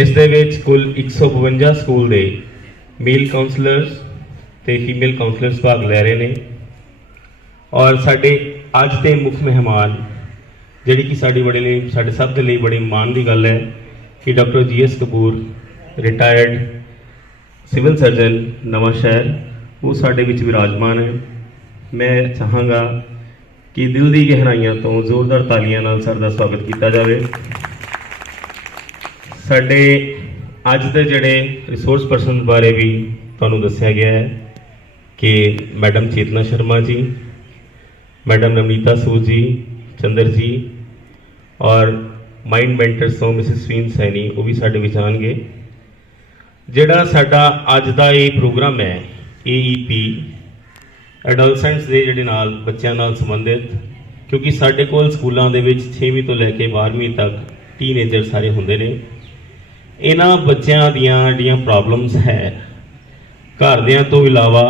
ਇਸ ਦੇ ਵਿੱਚ ਕੁੱਲ 152 ਸਕੂਲ ਦੇ ਮੇਲ ਕਾਉਂਸਲਰਸ ਤੇ ਫੀਮੇਲ ਕਾਉਂਸਲਰਸ ਭਾਗ ਲੈ ਰਹੇ ਨੇ। ਔਰ ਸਾਡੇ ਅੱਜ ਦੇ ਮੁੱਖ ਮਹਿਮਾਨ ਜਿਹੜੀ ਕਿ ਸਾਡੇ ਸਭ ਦੇ ਲਈ ਬੜੇ ਮਾਣ ਦੀ ਗੱਲ ਹੈ ਕਿ doctor GS Kapoor retired civil surgeon Nawanshahr ਉਹ ਸਾਡੇ ਵਿੱਚ ਵਿਰਾਜਮਾਨ ਹੈ। ਮੈਂ ਚਾਹਾਂਗਾ ਕਿ ਦਿਲ ਦੀ ਗਹਿਰਾਈਆਂ ਤੋਂ ਜ਼ੋਰਦਾਰ ਤਾਲੀਆਂ ਨਾਲ ਸਰ ਦਾ ਸਵਾਗਤ ਕੀਤਾ ਜਾਵੇ। ਸਾਡੇ ਅੱਜ ਦੇ ਜਿਹੜੇ ਰਿਸੋਰਸ ਪਰਸਨ ਬਾਰੇ ਵੀ ਤੁਹਾਨੂੰ ਦੱਸਿਆ ਗਿਆ ਹੈ ਕਿ ਮੈਡਮ ਚੇतना शर्मा जी, मैडम नवनीता सूद जी, चंद्र जी और माइंड मैंटर्स तो मिसिस स्वीन सैनी वो भी साडे विच आउणगे। जिहड़ा साडा अज दा ये प्रोग्राम है AEP एडोलसेंट्स दे जिहड़े नाल बच्चों नाल संबंधित, क्योंकि साडे कोल स्कूलों दे विच 6वीं तो लैके 12वीं तक टीनेजर सारे हुंदे ने। इन्हां बच्चों दीयां जिहड़ियां प्रॉब्लम्स है घर दियां तो इलावा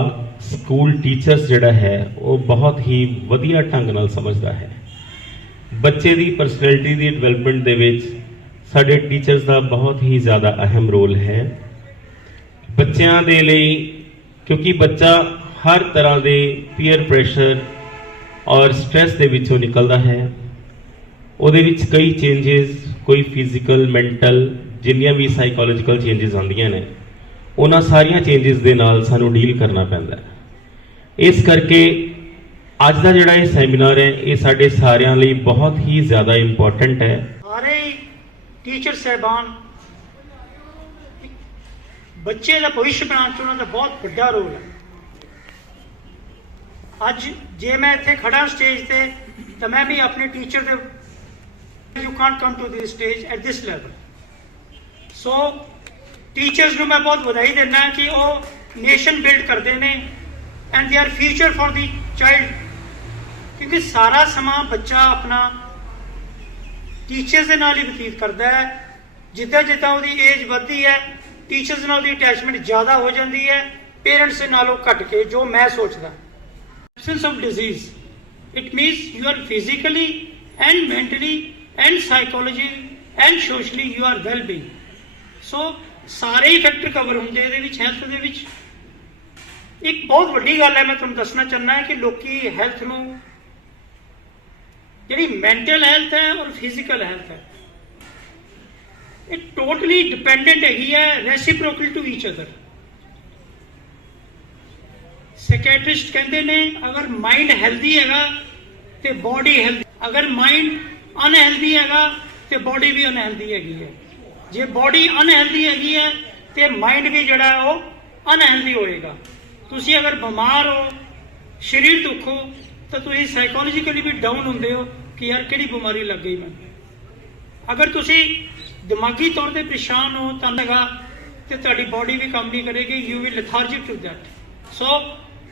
स्कूल टीचर्स जिहड़ा है वो बहुत ही वधिया ढंग नाल समझदा है। बच्चे की परसनैलिटी की डिवेलपमेंट दे विच साडे टीचर्स का बहुत ही ज़्यादा अहम रोल है बच्चों के लिए, क्योंकि बच्चा हर तरह के पीयर प्रेशर और स्ट्रैस के विचों निकलता है। उहदे विच कई चेंजेस, कोई फिजिकल मैंटल जिन्नियां भी साइकोलॉजिकल चेंजेस आंदियां ने उन्हां सारियां चेंजेस दे नाल सानू डील करना पैंदा है। इस करके अज का जिहड़ा ये सैमीनार है ये साडे सारियां लई बहुत ही ज़्यादा इंपॉर्टेंट है। सारे टीचर साहबान बच्चे का भविष्य बनाने च उन्होंने बहुत बड़ा रोल है। अज जे मैं इत्थे खड़ा स्टेज ते तो मैं भी अपने teacher they you can't come to this stage at this level. So teachers को मैं बहुत बधाई देना कि वो नेशन बिल्ड करते हैं and they are future for the child, क्योंकि सारा समा बच्चा अपना टीचर्स के नाल ही बतीत करता है। जिद्दां जिद्दां उहदी एज बढ़ती है टीचर्स नाल दी अटैचमेंट ज़्यादा हो जाती है पेरेंट्स के नालों घट के। जो मैं सोचदा absence of disease it means you are physically and mentally and psychology and socially you are well being. So सारे ही फैक्टर कवर होंगे ये हैल्थ दे विच। एक बहुत वड्डी गल है मैं तुहानूं दसना चाहना है कि लोकी हैल्थ नूं जिहड़ी मैंटल हैल्थ है और फिजिकल हेल्थ है ये टोटली डिपेंडेंट है reciprocal to each other. Psychiatrist कहते ने अगर माइंड हैल्दी है तो बॉडी हैल्दी, अगर माइंड अनहैल्दी है तो बॉडी भी अनहैल्दी है। जे बॉडी अनहैल्दी है तो माइंड भी जड़ा है वो अनहैल्दी होएगा। तुसी अगर बीमार हो, शरीर दुख हो तो तुसी साइकोलॉजिकली भी डाउन होंदे हो कि यार किहड़ी बीमारी लग गई मैं। अगर तुसी दिमागी तौर पर परेशान हो तो तुहाडी बॉडी भी काम नहीं करेगी, you will lethargic to that. So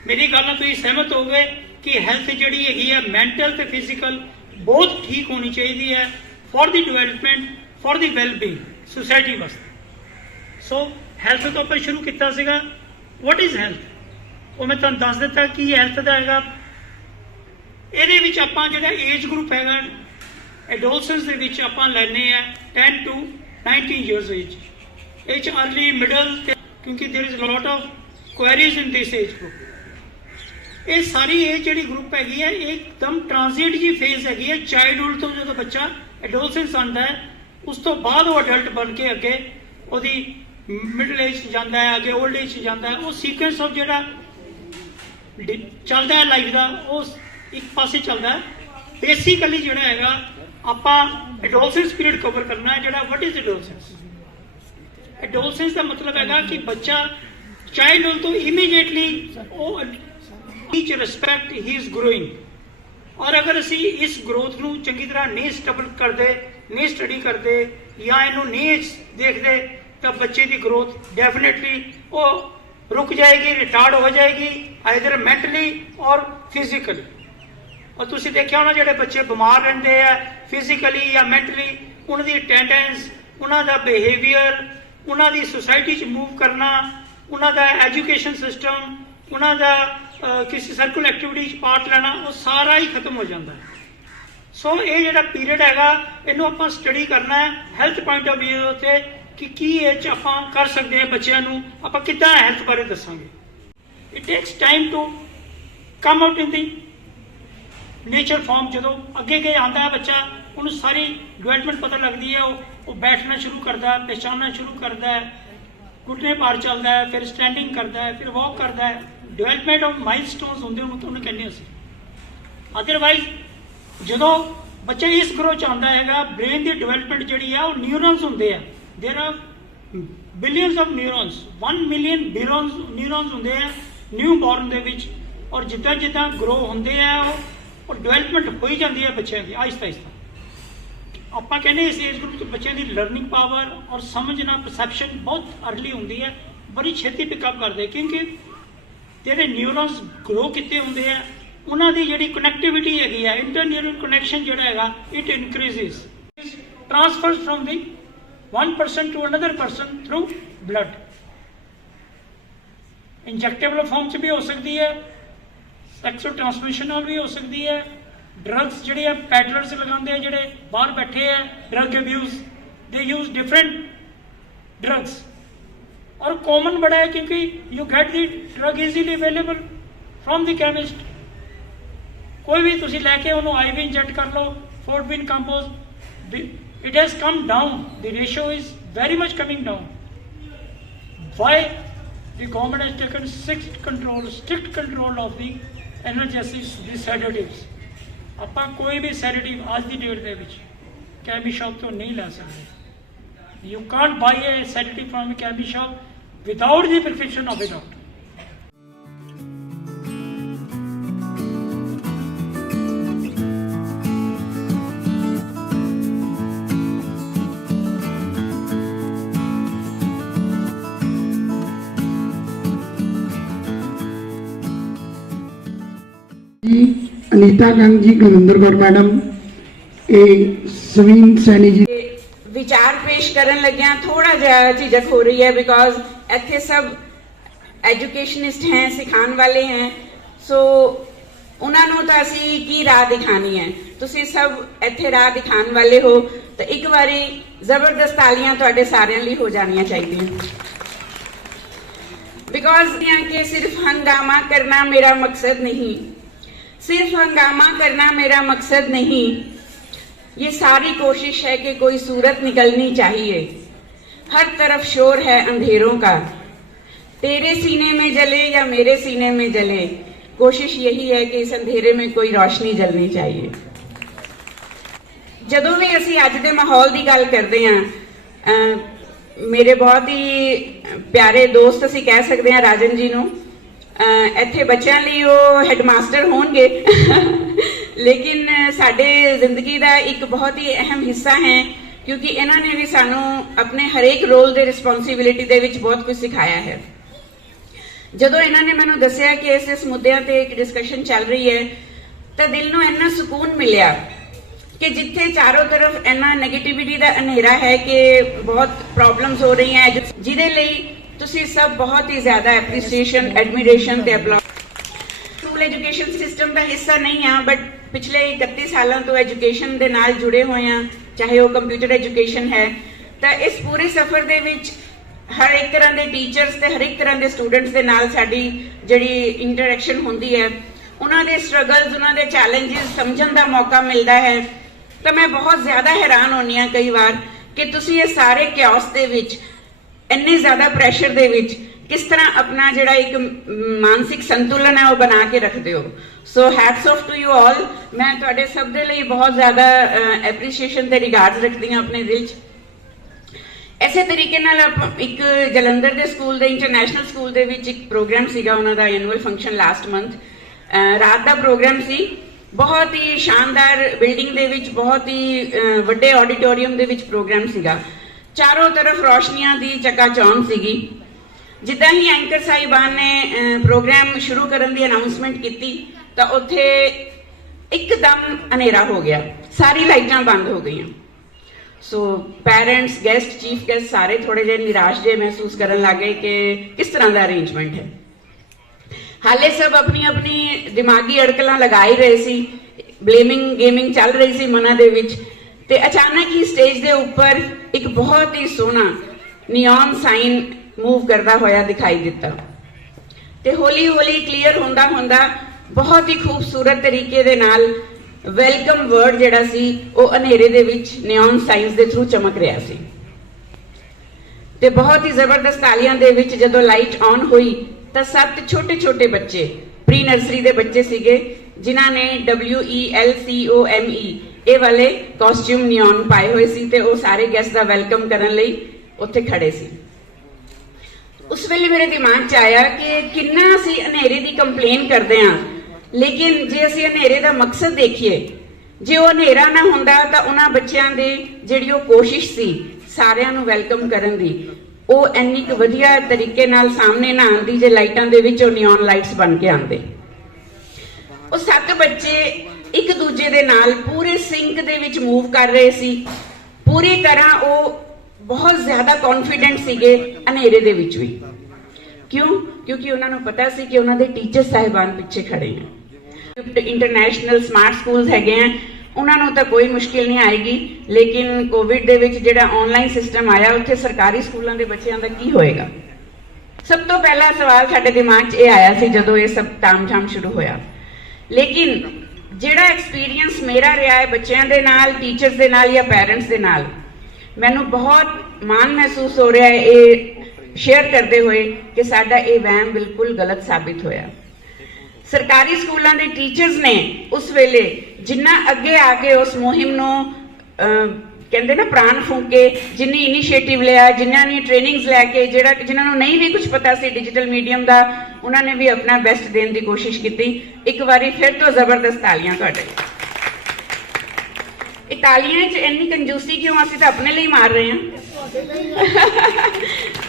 मेरी गल नाल तुसी सहमत हो गए कि हैल्थ जिहड़ी है मैंटल तो फिजिकल बहुत ठीक होनी चाहिए है for the development for the wellbeing society वास्ते। सो हैल्थ तो आप शुरू किया सीगा। वट इज़ हेल्थ वो मैं तुहानूं दस दिता कि हेल्थ का है। ये आप जो एज ग्रुप है एडोलसेंस आप लैने 10 to 19 years age early middle, क्योंकि there is lot of queries in this age group. ये सारी एज जी ग्रुप हैगी है एकदम ट्रांजिट जी फेज हैगी है। चाइल्डहुड तो जो बच्चा एडोलसेंस आता है उस तो बाद वो अडल्ट बन के अगे ओदी मिडल एज जाता है, अगे ओल्ड एज जाता है। वो सीक्वेंस ऑफ जो चलता है लाइफ का वो एक पासे चलता है। बेसिकली जो है आप एडोलसेंस पीरियड कवर करना है। जो वट इज एडोलसेंस? एडोलसेंस का मतलब है कि बच्चा चाइल्डहुड तो immediately each respect he is growing. और अगर असी इस ग्रोथ को चंगी तरह नहीं स्टबल करते, नहीं स्टडी करते या इनू नहीं देखते तो बच्चे की ग्रोथ डेफिनेटली वो रुक जाएगी, रिटार्ड हो जाएगी आइदर मेंटली और फिजिकली। और तुसी देखिया होना जो बच्चे बीमार रहते हैं फिजिकली या मेंटली उन्होंने अटेंडेंस, उन्होंने बिहेवियर, उन्होंने सोसाइटी च मूव करना, उन्होंने एजुकेशन सिस्टम, उन्होंने किसी सर्कुलर एक्टिविटी पार्ट लेना वो सारा ही खत्म हो जाता है। सो ये जो पीरियड है इनू आप स्टडी करना है हेल्थ पॉइंट ऑफ व्यू उत्ते ਕਿ ਕੀ ਇਹ 'ਚ ਆਪਾਂ ਕਰ ਸਕਦੇ ਹਾਂ, ਬੱਚਿਆਂ ਨੂੰ ਆਪਾਂ ਕਿੱਦਾਂ ਹੈਲਥ ਬਾਰੇ ਦੱਸਾਂਗੇ। It takes time to come out in the nature form. ਜਦੋਂ ਅੱਗੇ ਅੱਗੇ ਆਉਂਦਾ ਹੈ ਬੱਚਾ, ਉਹਨੂੰ ਸਾਰੀ ਡਿਵੈਲਪਮੈਂਟ ਪਤਾ ਲੱਗਦੀ ਹੈ, ਉਹ ਬੈਠਣਾ ਸ਼ੁਰੂ ਕਰਦਾ ਹੈ, ਪਹਿਚਾਨਣਾ ਸ਼ੁਰੂ ਕਰਦਾ ਹੈ, ਘੁਟਨੇ ਪਾਰ ਚੱਲਦਾ ਹੈ, ਫਿਰ ਸਟੈਂਡਿੰਗ ਕਰਦਾ ਹੈ, ਫਿਰ ਵਾਕ ਕਰਦਾ ਹੈ। ਡਿਵੈਲਪਮੈਂਟ ਆਫ ਮਾਈਲਸਟੋਨਸ ਹੁੰਦੇ ਉਹਨੂੰ ਕਹਿੰਦੇ ਅਸੀਂ। ਅਦਰਵਾਈਜ਼ ਜਦੋਂ ਬੱਚਾ ਇਸ ਗਰੋਹ 'ਚ ਆਉਂਦਾ ਹੈਗਾ, ਬ੍ਰੇਨ ਦੀ ਡਿਵੈਲਪਮੈਂਟ ਜਿਹੜੀ ਆ ਉਹ ਨਿਊਰਨਸ ਹੁੰਦੇ ਆ। There are billions of neurons, 1 million neurons ਹੁੰਦੇ ਆ ਨਿਊ ਬੋਰਨ ਦੇ ਵਿੱਚ। ਔਰ ਜਿੱਦਾਂ ਜਿੱਦਾਂ ਗਰੋ ਹੁੰਦੇ ਆ ਉਹ ਡਿਵੈਲਪਮੈਂਟ ਹੋਈ ਜਾਂਦੀ ਹੈ ਬੱਚਿਆਂ ਦੀ ਆਹਿਸਤਾ ਆਹਿਸਤਾ। ਆਪਾਂ ਕਹਿੰਦੇ ਇਸ ਏਜ ਗਰੁੱਪ 'ਚ ਬੱਚਿਆਂ ਦੀ ਲਰਨਿੰਗ ਪਾਵਰ ਔਰ ਸਮਝਣਾ, ਪਰਸੈਪਸ਼ਨ ਬਹੁਤ ਅਰਲੀ ਹੁੰਦੀ ਹੈ, ਬੜੀ ਛੇਤੀ ਪਿਕਅਪ ਕਰਦੇ, ਕਿਉਂਕਿ ਜਿਹੜੇ ਨਿਊਰਨਸ ਗਰੋ ਕੀਤੇ ਹੁੰਦੇ ਆ ਉਹਨਾਂ ਦੀ ਜਿਹੜੀ ਕਨੈਕਟੀਵਿਟੀ ਹੈਗੀ ਆ, ਇੰਟਰਨਿਊਰਲ ਕਨੈਕਸ਼ਨ ਜਿਹੜਾ ਹੈਗਾ, it ਇਨਕਰੀਜ਼ਿਸ, transfers firm the one person to another person through blood। Injectable form च भी हो सकती है, सेक्सुअल ट्रांसमिशन भी हो सकती है। ड्रग्स ਜਿਹੜੇ ਆ ਪੈਡਲਰਸ ਲਗਾਉਂਦੇ ਆ, ਜਿਹੜੇ ਬਾਹਰ ਬੈਠੇ ਆ, ड्रग अब्यूज, दे यूज डिफरेंट ड्रग्स। और कॉमन बड़ा है क्योंकि you get the drug easily available from the chemist. कोई भी तुसी लैके उन्होंने आईवी इंजेक्ट कर लो, फोर्टबिन compose, it has come down, the ratio is very much coming down। Why? The government has taken strict control of the analgesics, the sedatives। ਆਪਾਂ ਕੋਈ ਵੀ sedative ਅੱਜ ਦੀ date ਦੇ ਵਿੱਚ ਕੈਮੀ ਸ਼ਾਪ ਤੋਂ ਨਹੀਂ ਲੈ ਸਕਦੇ। You can't buy a sedative from a chemist shop without the prescription of a doctor। Anita Gang ji, Gurvinder Kaur madam, Saveen Saini ji. विचार पेश करन लग्या थोड़ा जिहा झिझक हो रही है, बिकॉज इत्थे सब एजुकेशनिस्ट हैं, सिखाने वाले हैं। सो उन्होंने तो असी की राह दिखानी है, तुसी सब इत्थे राह दिखाने वाले हो, तो एक बारी जबरदस्त तालियां तुहाडे सारिਆਂ ਲਈ हो जानियां चाहिए। बिकॉज कि सिर्फ हंगामा करना मेरा मकसद नहीं, सिर्फ हंगामा करना मेरा मकसद नहीं, ये सारी कोशिश है कि कोई सूरत निकलनी चाहिए। हर तरफ शोर है अंधेरों का, तेरे सीने में जले या मेरे सीने में जले, कोशिश यही है कि इस अंधेरे में कोई रोशनी जलनी चाहिए। जदों भी असी अज दे माहौल की गल करते हैं, मेरे बहुत ही प्यारे दोस्त असी कह सकते हैं राजन जी नूं, ਇੱਥੇ ਬੱਚਿਆਂ ਲਈ ਉਹ ਹੈਡਮਾਸਟਰ ਹੋਣਗੇ ਲੇਕਿਨ ਸਾਡੇ ਜ਼ਿੰਦਗੀ ਦਾ ਇੱਕ ਬਹੁਤ ਹੀ ਅਹਿਮ ਹਿੱਸਾ ਹੈ, ਕਿਉਂਕਿ ਇਹਨਾਂ ਨੇ ਵੀ ਸਾਨੂੰ ਆਪਣੇ ਹਰੇਕ ਰੋਲ ਦੇ ਰਿਸਪੌਂਸਿਬਿਲਿਟੀ ਦੇ ਵਿੱਚ ਬਹੁਤ ਕੁਝ ਸਿਖਾਇਆ ਹੈ। ਜਦੋਂ ਇਹਨਾਂ ਨੇ ਮੈਨੂੰ ਦੱਸਿਆ ਕਿ ਇਸ ਮੁੱਦਿਆਂ ਤੇ ਇੱਕ ਡਿਸਕਸ਼ਨ ਚੱਲ ਰਹੀ ਹੈ, ਤਾਂ ਦਿਲ ਨੂੰ ਇੰਨਾ ਸਕੂਨ ਮਿਲਿਆ ਕਿ ਜਿੱਥੇ ਚਾਰੋਂ ਤਰਫ ਇੰਨਾ ਨੈਗੇਟਿਵਿਟੀ ਦਾ ਹਨੇਰਾ ਹੈ ਕਿ ਬਹੁਤ ਪ੍ਰੋਬਲਮਸ ਹੋ ਰਹੀਆਂ, ਜਿਹਦੇ ਲਈ ਤੁਸੀਂ ਸਭ ਬਹੁਤ ਹੀ ਜ਼ਿਆਦਾ ਐਪਰੀਸੀਏਸ਼ਨ, ਐਡਮਿਰੇਸ਼ਨ ਤੇ ਅਪਲਾਉਡ। ਸਕੂਲ ਐਜੂਕੇਸ਼ਨ ਸਿਸਟਮ ਦਾ ਹਿੱਸਾ ਨਹੀਂ ਆ, ਬਟ ਪਿਛਲੇ 31 ਸਾਲਾਂ ਤੋਂ ਐਜੂਕੇਸ਼ਨ ਦੇ ਨਾਲ ਜੁੜੇ ਹੋਏ ਆ, ਚਾਹੇ ਉਹ ਕੰਪਿਊਟਰ ਐਜੂਕੇਸ਼ਨ ਹੈ। ਤਾਂ ਇਸ ਪੂਰੇ ਸਫ਼ਰ ਦੇ ਵਿੱਚ ਹਰ ਇੱਕ ਤਰ੍ਹਾਂ ਦੇ ਟੀਚਰਸ ਤੇ ਹਰ ਇੱਕ ਤਰ੍ਹਾਂ ਦੇ ਸਟੂਡੈਂਟਸ ਦੇ ਨਾਲ ਸਾਡੀ ਜਿਹੜੀ ਇੰਟਰੈਕਸ਼ਨ ਹੁੰਦੀ ਹੈ, ਉਹਨਾਂ ਦੇ ਸਟਰਗਲਸ, ਉਹਨਾਂ ਦੇ ਚੈਲੰਜਸ ਸਮਝਣ ਦਾ ਮੌਕਾ ਮਿਲਦਾ ਹੈ। ਤਾਂ ਮੈਂ ਬਹੁਤ ਜ਼ਿਆਦਾ ਹੈਰਾਨ ਹੁੰਦੀ ਹਾਂ ਕਈ ਵਾਰ ਕਿ ਤੁਸੀਂ ਇਹ ਸਾਰੇ ਕਿਓਸ ਦੇ ਵਿੱਚ, ਇੰਨੇ ਜ਼ਿਆਦਾ ਪ੍ਰੈਸ਼ਰ ਦੇ ਵਿੱਚ ਕਿਸ ਤਰ੍ਹਾਂ ਆਪਣਾ ਜਿਹੜਾ ਇੱਕ ਮਾਨਸਿਕ ਸੰਤੁਲਨ ਹੈ ਉਹ ਬਣਾ ਕੇ ਰੱਖਦੇ ਹੋ। So hats off to you all. ਮੈਂ ਤੁਹਾਡੇ ਸਭ ਦੇ ਲਈ ਬਹੁਤ ਜ਼ਿਆਦਾ ਐਪਰੀਸ਼ੀਏਸ਼ਨ ਤੇ ਰਿਗਾਰਡਸ ਰੱਖਦੀ ਹਾਂ ਆਪਣੇ ਦਿਲ 'ਚ। ਇਸੇ ਤਰੀਕੇ ਨਾਲ ਇੱਕ ਜਲੰਧਰ ਦੇ ਸਕੂਲ ਦੇ, ਇੰਟਰਨੈਸ਼ਨਲ ਸਕੂਲ ਦੇ ਵਿੱਚ ਇੱਕ ਪ੍ਰੋਗਰਾਮ ਸੀਗਾ, ਉਹਨਾਂ ਦਾ ਐਨੂਅਲ ਫੰਕਸ਼ਨ ਲਾਸਟ ਮੰਥ, ਰਾਤ ਦਾ ਪ੍ਰੋਗਰਾਮ ਸੀ। ਬਹੁਤ ਹੀ ਸ਼ਾਨਦਾਰ ਬਿਲਡਿੰਗ ਦੇ ਵਿੱਚ, ਬਹੁਤ ਹੀ ਵੱਡੇ ਆਡੀਟੋਰੀਅਮ ਦੇ ਵਿੱਚ ਪ੍ਰੋਗਰਾਮ ਸੀਗਾ। ਚਾਰੋਂ ਤਰਫ ਰੋਸ਼ਨੀਆਂ ਦੀ ਚਕਾਚੌਂਧ ਸੀਗੀ। ਜਿੱਦਾਂ ਹੀ ਐਂਕਰ ਸਾਹਿਬਾਨ ਨੇ ਪ੍ਰੋਗਰਾਮ ਸ਼ੁਰੂ ਕਰਨ ਦੀ ਅਨਾਉਂਸਮੈਂਟ ਕੀਤੀ, ਤਾਂ ਉੱਥੇ ਇੱਕਦਮ ਹਨੇਰਾ ਹੋ ਗਿਆ, ਸਾਰੀ ਲਾਈਟਾਂ ਬੰਦ ਹੋ ਗਈਆਂ। ਸੋ ਪੈਰੈਂਟਸ, ਗੈਸਟ, ਚੀਫ ਗੈਸਟ ਸਾਰੇ ਥੋੜੇ ਜਿਹੇ ਨਿਰਾਸ਼ ਜਿਹੇ ਮਹਿਸੂਸ ਕਰਨ ਲੱਗੇ ਕਿ ਕਿਸ ਤਰ੍ਹਾਂ ਦਾ ਅਰੇਂਜਮੈਂਟ ਹੈ। ਹਾਲੇ ਸਭ ਆਪਣੀ ਆਪਣੀ ਦਿਮਾਗੀ ਅੜਕਲਾਂ ਲਗਾ ਹੀ ਰਹੇ ਸੀ, ਬਲੇਮਿੰਗ ਗੇਮਿੰਗ ਚੱਲ ਰਹੀ ਸੀ ਮਨਾਂ ਦੇ ਵਿੱਚ। ਤੇ ਅਚਾਨਕ ਹੀ ਸਟੇਜ ਦੇ ਉੱਪਰ ਇੱਕ ਬਹੁਤ ਹੀ ਸੋਹਣਾ ਨਿਓਨ ਸਾਈਨ ਮੂਵ ਕਰਦਾ ਹੋਇਆ ਦਿਖਾਈ ਦਿੱਤਾ ਤੇ ਹੌਲੀ ਹੌਲੀ ਕਲੀਅਰ ਹੁੰਦਾ ਹੁੰਦਾ ਬਹੁਤ ਹੀ ਖੂਬਸੂਰਤ ਤਰੀਕੇ ਦੇ ਨਾਲ ਵੈਲਕਮ ਵਰਡ ਜਿਹੜਾ ਸੀ ਉਹ ਹਨੇਰੇ ਦੇ ਵਿੱਚ ਨਿਓਨ ਸਾਈਨਸ ਦੇ ਥਰੂ ਚਮਕ ਰਿਹਾ ਸੀ ਤੇ ਬਹੁਤ ਹੀ ਜ਼ਬਰਦਸਤ ਤਾਲੀਆਂ ਦੇ ਵਿੱਚ ਜਦੋਂ ਲਾਈਟ ਆਨ ਹੋਈ ਤਾਂ 7 ਛੋਟੇ ਛੋਟੇ ਬੱਚੇ ਪ੍ਰੀ ਨਰਸਰੀ ਦੇ ਬੱਚੇ ਸੀਗੇ ਜਿਨ੍ਹਾਂ ਨੇ WELCOME ਇਹ ਵਾਲੇ ਕਾਸਟਿਊਮ ਨਿਓਨ ਪਾਏ ਹੋਏ ਸੀ ਤੇ ਉਹ ਸਾਰੇ ਗੈਸਟ ਦਾ ਵੈਲਕਮ ਕਰਨ ਲਈ ਉੱਥੇ ਖੜੇ ਸੀ ਉਸ ਵੇਲੇ ਮੇਰੇ ਦਿਮਾਗ 'ਚ ਆਇਆ ਕਿ ਕਿੰਨਾ ਅਸੀਂ ਹਨੇਰੇ ਦੀ ਕੰਪਲੇਨ ਕਰਦੇ ਹਾਂ ਲੇਕਿਨ ਜੇ ਅਸੀਂ ਹਨੇਰੇ ਦਾ ਮਕਸਦ ਦੇਖੀਏ ਜੇ ਉਹ ਹਨੇਰਾ ਨਾ ਹੁੰਦਾ ਤਾਂ ਉਹਨਾਂ ਬੱਚਿਆਂ ਦੇ ਜਿਹੜੀ ਉਹ ਕੋਸ਼ਿਸ਼ ਸੀ ਸਾਰਿਆਂ ਨੂੰ ਵੈਲਕਮ ਕਰਨ ਦੀ ਉਹ ਇੰਨੀ ਕੁ ਵਧੀਆ ਤਰੀਕੇ ਨਾਲ ਸਾਹਮਣੇ ਨਾ ਆਉਂਦੀ ਜੇ ਲਾਈਟਾਂ ਦੇ ਵਿੱਚ ਉਹ ਨਿਓਨ ਲਾਈਟਸ ਬਣ ਕੇ ਆਉਂਦੇ ਉਹ 7 ਬੱਚੇ ਇੱਕ ਦੂਜੇ ਦੇ ਨਾਲ ਪੂਰੇ ਸਿੰਕ ਦੇ ਵਿੱਚ ਮੂਵ ਕਰ ਰਹੇ ਸੀ ਪੂਰੀ ਤਰ੍ਹਾਂ ਉਹ ਬਹੁਤ ਜ਼ਿਆਦਾ ਕੌਨਫੀਡੈਂਟ ਸੀਗੇ ਹਨੇਰੇ ਦੇ ਵਿੱਚ ਵੀ ਕਿਉਂਕਿ ਉਹਨਾਂ ਨੂੰ ਪਤਾ ਸੀ ਕਿ ਉਹਨਾਂ ਦੇ ਟੀਚਰ ਸਾਹਿਬਾਨ ਪਿੱਛੇ ਖੜੇ ਨੇ ਇੰਟਰਨੈਸ਼ਨਲ ਸਮਾਰਟ ਸਕੂਲਸ ਹੈਗੇ ਆ ਉਹਨਾਂ ਨੂੰ ਤਾਂ ਕੋਈ ਮੁਸ਼ਕਿਲ ਨਹੀਂ ਆਏਗੀ ਲੇਕਿਨ ਕੋਵਿਡ ਦੇ ਵਿੱਚ ਜਿਹੜਾ ਆਨਲਾਈਨ ਸਿਸਟਮ ਆਇਆ ਉੱਥੇ ਸਰਕਾਰੀ ਸਕੂਲਾਂ ਦੇ ਬੱਚਿਆਂ ਦਾ ਕੀ ਹੋਏਗਾ ਸਭ ਤੋਂ ਪਹਿਲਾ ਸਵਾਲ ਸਾਡੇ ਦਿਮਾਗ 'ਚ ਇਹ ਆਇਆ ਸੀ ਜਦੋਂ ਇਹ ਸਭ ਤਾਮਝਾਮ ਸ਼ੁਰੂ ਹੋਇਆ ਲੇਕਿਨ ਜਿਹੜਾ ਐਕਸਪੀਰੀਅੰਸ ਮੇਰਾ ਰਿਹਾ ਹੈ ਬੱਚਿਆਂ ਦੇ ਨਾਲ ਟੀਚਰਸ ਦੇ ਨਾਲ ਜਾਂ ਪੈਰੈਂਟਸ ਦੇ ਨਾਲ ਮੈਨੂੰ ਬਹੁਤ ਮਾਣ ਮਹਿਸੂਸ ਹੋ ਰਿਹਾ ਹੈ ਇਹ ਸ਼ੇਅਰ ਕਰਦੇ ਹੋਏ ਕਿ ਸਾਡਾ ਇਹ ਵਹਿਮ ਬਿਲਕੁਲ ਗਲਤ ਸਾਬਿਤ ਹੋਇਆ ਸਰਕਾਰੀ ਸਕੂਲਾਂ ਦੇ ਟੀਚਰਸ ਨੇ ਉਸ ਵੇਲੇ ਜਿੰਨਾ ਅੱਗੇ ਆ ਕੇ ਉਸ ਮੁਹਿੰਮ ਨੂੰ ਕਹਿੰਦੇ ਨਾ ਪ੍ਰਾਣ ਫੂਕੇ ਜਿੰਨੀ ਇਨੀਸ਼ੀਏਟਿਵ ਲਿਆ ਜਿਨ੍ਹਾਂ ਨੇ ਟ੍ਰੇਨਿੰਗਸ ਲੈ ਕੇ ਜਿਨ੍ਹਾਂ ਨੂੰ ਨਹੀਂ ਵੀ ਕੁਝ ਪਤਾ ਸੀ ਡਿਜੀਟਲ ਮੀਡੀਅਮ ਦਾ ਉਹਨਾਂ ਨੇ ਵੀ ਆਪਣਾ ਬੈਸਟ ਦੇਣ ਦੀ ਕੋਸ਼ਿਸ਼ ਕੀਤੀ ਇੱਕ ਵਾਰੀ ਫਿਰ ਤੋਂ ਜ਼ਬਰਦਸਤ ਤਾਲੀਆਂ ਤੁਹਾਡੇ ਇਹ ਤਾਲੀਆਂ 'ਚ ਇੰਨੀ ਕੰਜੂਸੀ ਕਿਉਂ ਅਸੀਂ ਤਾਂ ਆਪਣੇ ਲਈ ਮਾਰ ਰਹੇ ਹਾਂ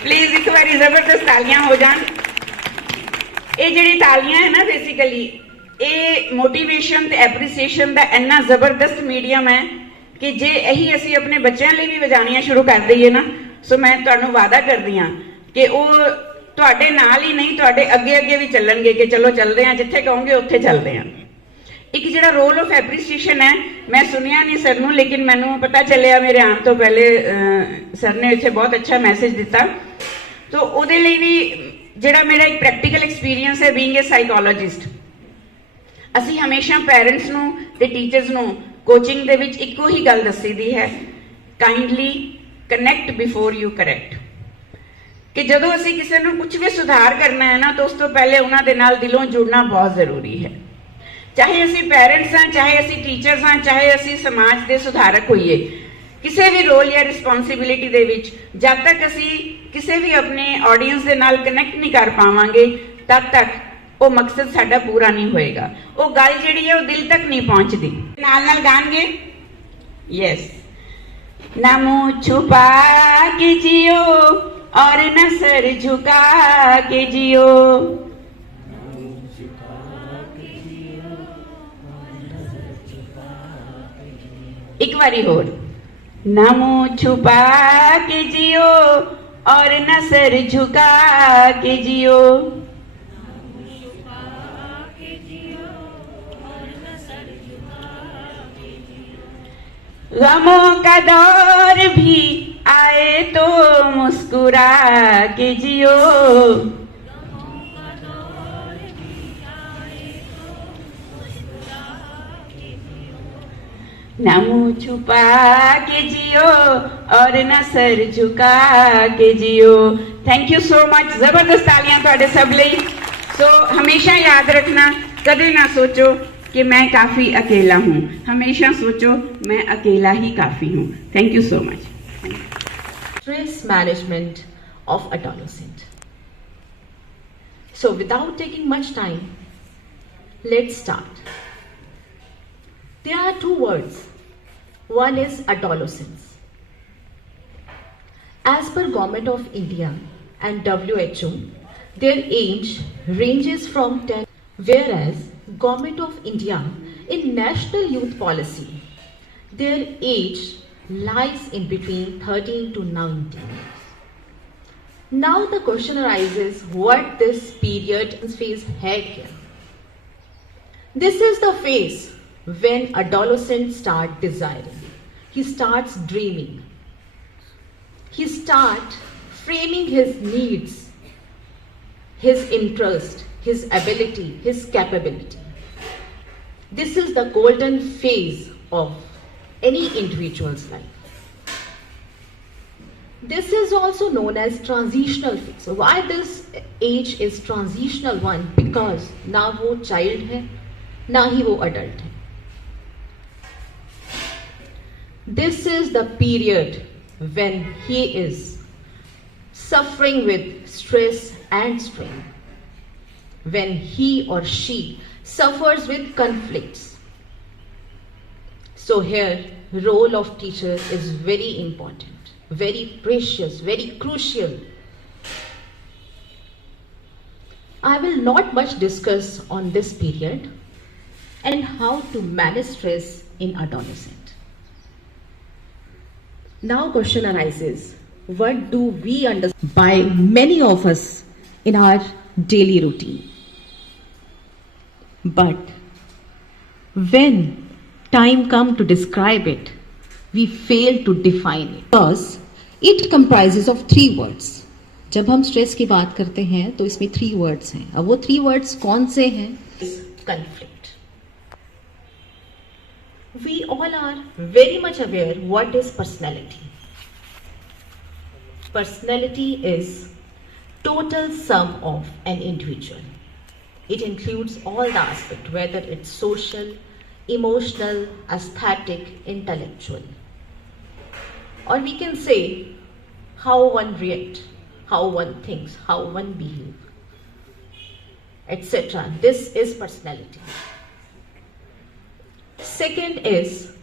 ਪਲੀਜ਼ ਇੱਕ ਵਾਰੀ ਜ਼ਬਰਦਸਤ ਤਾਲੀਆਂ ਹੋ ਜਾਣ ਇਹ ਜਿਹੜੀ ਤਾਲੀਆਂ ਹੈ ਨਾ ਬੇਸਿਕਲੀ ਇਹ ਮੋਟੀਵੇਸ਼ਨ ਤੇ ਐਪਰੀਸੀਏਸ਼ਨ ਦਾ ਇੰਨਾ ਜ਼ਬਰਦਸਤ ਮੀਡੀਅਮ ਹੈ ਕਿ ਜੇ ਇਹੀ ਅਸੀਂ ਆਪਣੇ ਬੱਚਿਆਂ ਲਈ ਵੀ ਵਜਾਣੀਆਂ ਸ਼ੁਰੂ ਕਰ ਦਈਏ ਨਾ ਸੋ ਮੈਂ ਤੁਹਾਨੂੰ ਵਾਅਦਾ ਕਰਦੀ ਹਾਂ ਕਿ ਉਹ ਤੁਹਾਡੇ ਨਾਲ ਹੀ ਨਹੀਂ ਤੁਹਾਡੇ ਅੱਗੇ ਅੱਗੇ ਵੀ ਚੱਲਣਗੇ ਕਿ ਚਲੋ ਚੱਲਦੇ ਹਾਂ ਜਿੱਥੇ ਕਹੋਗੇ ਉੱਥੇ ਚੱਲਦੇ ਹਾਂ ਇੱਕ ਜਿਹੜਾ ਰੋਲ ਆਫ ਐਪਰੀਸੀਏਸ਼ਨ ਹੈ ਮੈਂ ਸੁਣਿਆ ਨਹੀਂ ਸਰ ਨੂੰ ਲੇਕਿਨ ਮੈਨੂੰ ਪਤਾ ਚੱਲਿਆ ਮੇਰੇ ਆਉਣ ਤੋਂ ਪਹਿਲੇ ਸਰ ਨੇ ਇੱਥੇ ਬਹੁਤ ਅੱਛਾ ਮੈਸੇਜ ਦਿੱਤਾ ਤਾਂ ਉਹਦੇ ਲਈ ਵੀ ਜਿਹੜਾ ਮੇਰਾ ਇੱਕ ਪ੍ਰੈਕਟੀਕਲ ਐਕਸਪੀਰੀਅੰਸ ਹੈ ਬੀਇੰਗ ਅ ਸਾਈਕੋਲੋਜਿਸਟ ਅਸੀਂ ਹਮੇਸ਼ਾ ਪੈਰੈਂਟਸ ਨੂੰ ਤੇ ਟੀਚਰਸ ਨੂੰ ਕੋਚਿੰਗ ਦੇ ਵਿੱਚ ਇੱਕੋ ਹੀ ਗੱਲ ਦੱਸੀ ਦੀ ਹੈ kindly connect before you correct ਕਿ ਜਦੋਂ ਅਸੀਂ ਕਿਸੇ ਨੂੰ ਕੁਝ ਵੀ ਸੁਧਾਰ ਕਰਨਾ ਹੈ ਨਾ ਤਾਂ ਉਸ ਤੋਂ ਪਹਿਲੇ ਉਹਨਾਂ ਦੇ ਨਾਲ ਦਿਲੋਂ ਜੁੜਨਾ ਬਹੁਤ ਜ਼ਰੂਰੀ ਹੈ ਚਾਹੇ ਅਸੀਂ ਪੈਰੈਂਟਸ ਹਾਂ ਚਾਹੇ ਅਸੀਂ ਟੀਚਰਸ ਹਾਂ ਚਾਹੇ ਅਸੀਂ ਸਮਾਜ ਦੇ ਸੁਧਾਰਕ ਹੋਈਏ ਕਿਸੇ ਵੀ ਰੋਲ ਜਾਂ ਰਿਸਪੌਂਸਿਬਿਲਿਟੀ ਦੇ ਵਿੱਚ ਜਦ ਤੱਕ ਅਸੀਂ ਕਿਸੇ ਵੀ ਆਪਣੇ ਆਡੀਅנס ਦੇ ਨਾਲ ਕਨੈਕਟ ਨਹੀਂ ਕਰ ਪਾਵਾਂਗੇ ਤਦ ਤੱਕ ਉਹ ਮਕਸਦ ਸਾਡਾ ਪੂਰਾ ਨਹੀਂ ਹੋਏਗਾ ਉਹ ਗੱਲ ਜਿਹੜੀ ਹੈ ਉਹ ਦਿਲ ਤੱਕ ਨਹੀਂ ਪਹੁੰਚਦੀ ਨਾਲ ਨਾਲ ਗਾਣਗੇ ਯੈਸ ना मुंह छुपा के जियो और न सर झुका के जियो एक बारी होर ना मुंह छुपा के जियो और न सर झुका के जियो गमों का दौर भी आए तो मुस्कुरा के जियो ना मुंह छुपा के जियो और न सर झुका के जियो थैंक यू सो मच जबरदस्त तालियां तुहाडे सब लई सो हमेशा याद रखना कदे ना सोचो कि मैं काफी अकेला हूं हमेशा सोचो मैं अकेला ही काफी हूं thank you so much Stress management of adolescent. So without taking much time, let's start. There are two words. One is adolescence. As per Government of India and WHO, their age ranges from 10, whereas Government of India in National Youth Policy, their age lies in between 13 to 19. Now the question arises what this period phase hai kya? This is the phase when adolescents start desiring. He starts dreaming. He starts framing his needs, his interest, his ability, his capability. This is the golden phase of any individual's life. This is also known as transitional phase. So why this age is transitional one? Because ना वो child है, ना ही वो adult है. This is the period when he is suffering with stress and strain, when he or she suffers with conflicts. So here, role of teacher is very important, very precious, very crucial. I will not much discuss on this period and how to manage stress in adolescent. Now question arises, what do we understand by many of us in our daily routine? But when time comes to describe it, we fail to define it. Because it comprises of 3 words. जब हम stress की बात करते हैं तो इसमें 3 words हैं. अब वो 3 वर्ड्स कौन से हैं? Conflict. We all are very much aware what is personality. Personality is total sum of an individual. It includes all the aspects, whether it's social, emotional, aesthetic, intellectual. Or we can say how one reacts, how one thinks, how one behaves, etc. This is personality. Second is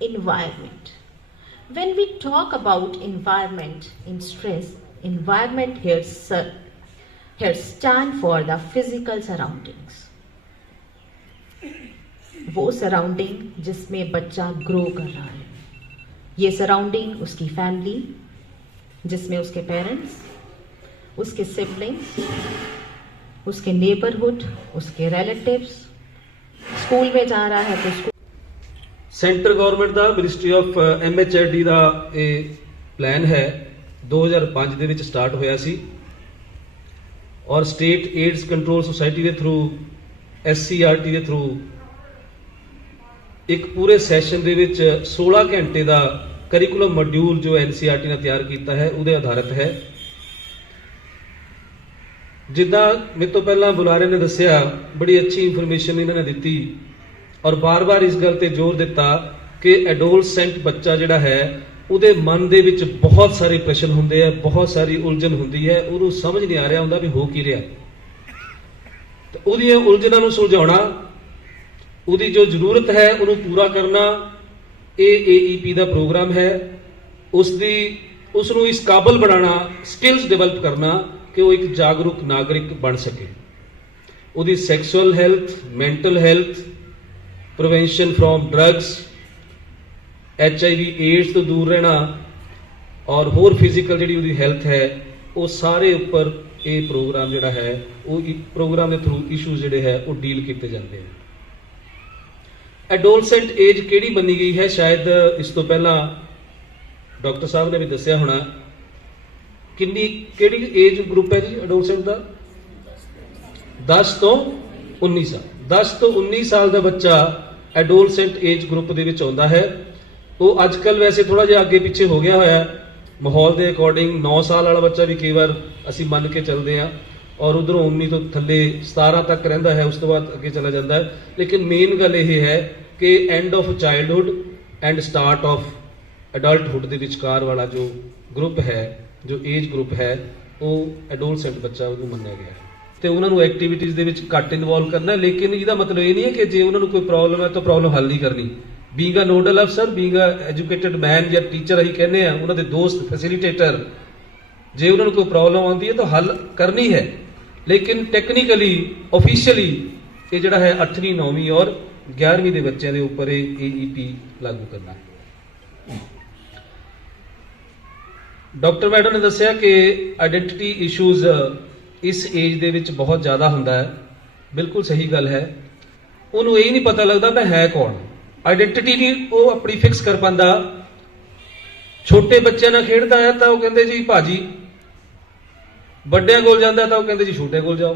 environment. When we talk about environment in stress, environment here stand for the physical surroundings. वो surrounding जिसमें बच्चा grow कर रहा है. ये surrounding उसकी family, जिसमें उसके पेरेंट्स, उसके सिबलिंग्स, उसके नेबरहुड, उसके रिलेटिव्स, स्कूल में जा रहा है तो school. Centre government the ministry of MHRD ਦਾ ਇਹ ਪਲਾਨ ਹੈ 2005 ਦੇ ਵਿੱਚ ਸਟਾਰਟ ਹੋਇਆ ਸੀ ਔਰ ਸਟੇਟ ਏਡਸ ਕੰਟਰੋਲ ਸੁਸਾਇਟੀ ਦੇ ਥਰੂ SCRT ਦੇ ਥਰੂ ਇੱਕ ਪੂਰੇ ਸੈਸ਼ਨ ਦੇ ਵਿੱਚ 16 ਘੰਟੇ ਦਾ ਕਰਿਕੂਲਮ ਮੋਡਿਊਲ ਜੋ NCERT ਨੇ ਤਿਆਰ ਕੀਤਾ ਹੈ ਉਹਦੇ ਆਧਾਰਿਤ ਹੈ. ਜਿੱਦਾਂ ਮੇਰੇ ਤੋਂ ਪਹਿਲਾਂ ਬੁਲਾਰੇ ਨੇ ਦੱਸਿਆ ਬੜੀ ਅੱਛੀ ਇਨਫੋਰਮੇਸ਼ਨ ਇਹਨਾਂ ਨੇ ਦਿੱਤੀ ਔਰ ਬਾਰ-ਬਾਰ ਇਸ ਗੱਲ ਤੇ ਜ਼ੋਰ ਦਿੱਤਾ ਕਿ ਐਡੋਲਸੈਂਟ ਬੱਚਾ ਜਿਹੜਾ ਹੈ ਉਹਦੇ ਮਨ ਦੇ ਵਿੱਚ ਬਹੁਤ ਸਾਰੇ ਪ੍ਰਸ਼ਨ ਹੁੰਦੇ ਆ, ਬਹੁਤ ਸਾਰੀ ਉਲਝਣ ਹੁੰਦੀ ਹੈ, ਉਹਨੂੰ ਸਮਝ ਨਹੀਂ ਆ ਰਿਹਾ ਹੁੰਦਾ ਵੀ ਹੋ ਕੀ ਰਿਹਾ. ਤੇ ਉਹਦੀਆਂ ਉਲਝਣਾਂ ਨੂੰ ਸੁਲਝਾਉਣਾ, ਉਹਦੀ ਜੋ ਜ਼ਰੂਰਤ ਹੈ ਉਹਨੂੰ ਪੂਰਾ ਕਰਨਾ, ਇਹ AEP ਦਾ ਪ੍ਰੋਗਰਾਮ ਹੈ. ਉਸ ਨੂੰ ਇਸ ਕਾਬਲ ਬਣਾਉਣਾ, ਸਕਿੱਲਸ ਡਿਵੈਲਪ ਕਰਨਾ ਕਿ ਉਹ ਇੱਕ ਜਾਗਰੂਕ ਨਾਗਰਿਕ ਬਣ ਸਕੇ. ਉਹਦੀ sexual health, mental health, prevention from drugs, HIV AIDS ਤੋਂ ਦੂਰ ਰਹਿਣਾ ਔਰ ਹੋਰ ਫਿਜ਼ੀਕਲ ਜਿਹੜੀ ਉਹਦੀ ਹੈਲਥ ਹੈ ਉਹ ਸਾਰੇ ਉੱਪਰ ਇਹ ਪ੍ਰੋਗਰਾਮ ਜਿਹੜਾ ਹੈ ਉਹ ਪ੍ਰੋਗਰਾਮ ਦੇ ਥਰੂ ਇਸ਼ੂਜ਼ ਜਿਹੜੇ ਹੈ ਉਹ ਡੀਲ ਕੀਤੇ ਜਾਂਦੇ ਹਨ. ਐਡੋਲਸੈਂਟ ਏਜ ਕਿਹੜੀ ਮੰਨੀ ਗਈ ਹੈ? ਸ਼ਾਇਦ ਇਸ ਤੋਂ ਪਹਿਲਾਂ ਡਾਕਟਰ ਸਾਹਿਬ ਨੇ ਵੀ ਦੱਸਿਆ ਹੋਣਾ. ਕਿਹੜੀ ਏਜ ਗਰੁੱਪ ਹੈ ਜੀ ਐਡੋਲਸੈਂਟ ਦਾ? 10 ਤੋਂ 19 ਸਾਲ. 10 ਤੋਂ 19 ਸਾਲ ਦਾ ਬੱਚਾ ਐਡੋਲਸੈਂਟ ਏਜ ਗਰੁੱਪ ਦੇ ਵਿੱਚ ਆਉਂਦਾ ਹੈ. ਉਹ ਅੱਜ ਕੱਲ ਵੈਸੇ ਥੋੜਾ ਜਿਹਾ ਅੱਗੇ ਪਿੱਛੇ ਹੋ ਗਿਆ ਹੋਇਆ ਮਾਹੌਲ ਦੇ ਅਕੋਰਡਿੰਗ. 9 ਸਾਲ ਵਾਲਾ ਬੱਚਾ ਵੀ ਕਈ ਵਾਰ ਅਸੀਂ ਮੰਨ ਕੇ ਚੱਲਦੇ ਹਾਂ ਔਰ ਉਧਰੋਂ 19 ਤੋਂ ਥੱਲੇ 17 ਤੱਕ ਰਹਿੰਦਾ ਹੈ, ਉਸ ਤੋਂ ਬਾਅਦ ਅੱਗੇ ਚਲਾ ਜਾਂਦਾ ਹੈ. ਲੇਕਿਨ ਮੇਨ ਗੱਲ ਇਹ ਹੈ ਕਿ end of childhood and start of adulthood ਦੇ ਵਿਚਕਾਰ ਵਾਲਾ ਜੋ ਗਰੁੱਪ ਹੈ, ਜੋ ਏਜ ਗਰੁੱਪ ਹੈ, ਉਹ ਐਡੋਲਸੈਂਟ ਬੱਚਾ ਉਹਨੂੰ ਮੰਨਿਆ ਗਿਆ ਹੈ. ਤੇ ਉਹਨਾਂ ਨੂੰ ਐਕਟੀਵਿਟੀਜ਼ ਦੇ ਵਿੱਚ ਘੱਟ ਇਨਵੋਲਵ ਕਰਨਾ. ਲੇਕਿਨ ਇਹਦਾ ਮਤਲਬ ਇਹ ਨਹੀਂ ਹੈ ਕਿ ਜੇ ਉਹਨਾਂ ਨੂੰ ਕੋਈ ਪ੍ਰੋਬਲਮ ਹੈ ਤਾਂ ਪ੍ਰੋਬਲਮ ਹੱਲ ਨਹੀਂ ਕਰਨੀ. ਬੀਇੰਗ ਅ ਨੋਡਲ ਅਫਸਰ, ਬੀਇੰਗ ਅ ਐਜੂਕੇਟਡ ਮੈਨ ਜਾਂ ਟੀਚਰ ਅਸੀਂ ਕਹਿੰਦੇ ਆ, ਉਹਨਾਂ ਦੇ ਦੋਸਤ, ਫੈਸਿਲੀਟੇਟਰ, ਜੇ ਉਹਨਾਂ ਨੂੰ ਕੋਈ ਪ੍ਰੋਬਲਮ ਆਉਂਦੀ ਹੈ ਤਾਂ ਹੱਲ ਕਰਨੀ ਹੈ. ਲੇਕਿਨ ਟੈਕਨੀਕਲੀ, ਆਫੀਸ਼ੀਅਲੀ ਇਹ ਜਿਹੜਾ ਹੈ 8ਵੀਂ 9ਵੀਂ ਔਰ 11ਵੀਂ ਦੇ ਬੱਚਿਆਂ ਦੇ ਉੱਪਰ ਇਹ AEP ਲਾਗੂ ਕਰਨਾ. ਡਾਕਟਰ ਮੈਡਮ ਨੇ ਦੱਸਿਆ ਕਿ ਆਇਡੈਂਟੀਟੀ ਇਸ਼ੂਜ਼ ਇਸ ਏਜ ਦੇ ਵਿੱਚ ਬਹੁਤ ਜ਼ਿਆਦਾ ਹੁੰਦਾ ਹੈ. ਬਿਲਕੁਲ ਸਹੀ ਗੱਲ ਹੈ. ਉਹਨੂੰ ਇਹ ਨਹੀਂ ਪਤਾ ਲੱਗਦਾ ਮੈਂ ਹੈ ਕੌਣ. ਆਇਡੈਂਟੀਟੀ ਨਹੀਂ ਉਹ ਆਪਣੀ ਫਿਕਸ ਕਰ ਪਾਉਂਦਾ. ਛੋਟੇ ਬੱਚਿਆਂ ਨਾਲ ਖੇਡਦਾ ਹੈ ਤਾਂ ਉਹ ਕਹਿੰਦੇ ਜੀ ਭਾਜੀ ਵੱਡਿਆਂ ਕੋਲ ਜਾਂਦਾ ਤਾਂ ਉਹ ਕਹਿੰਦੇ ਜੀ ਛੋਟੇ ਕੋਲ ਜਾਓ।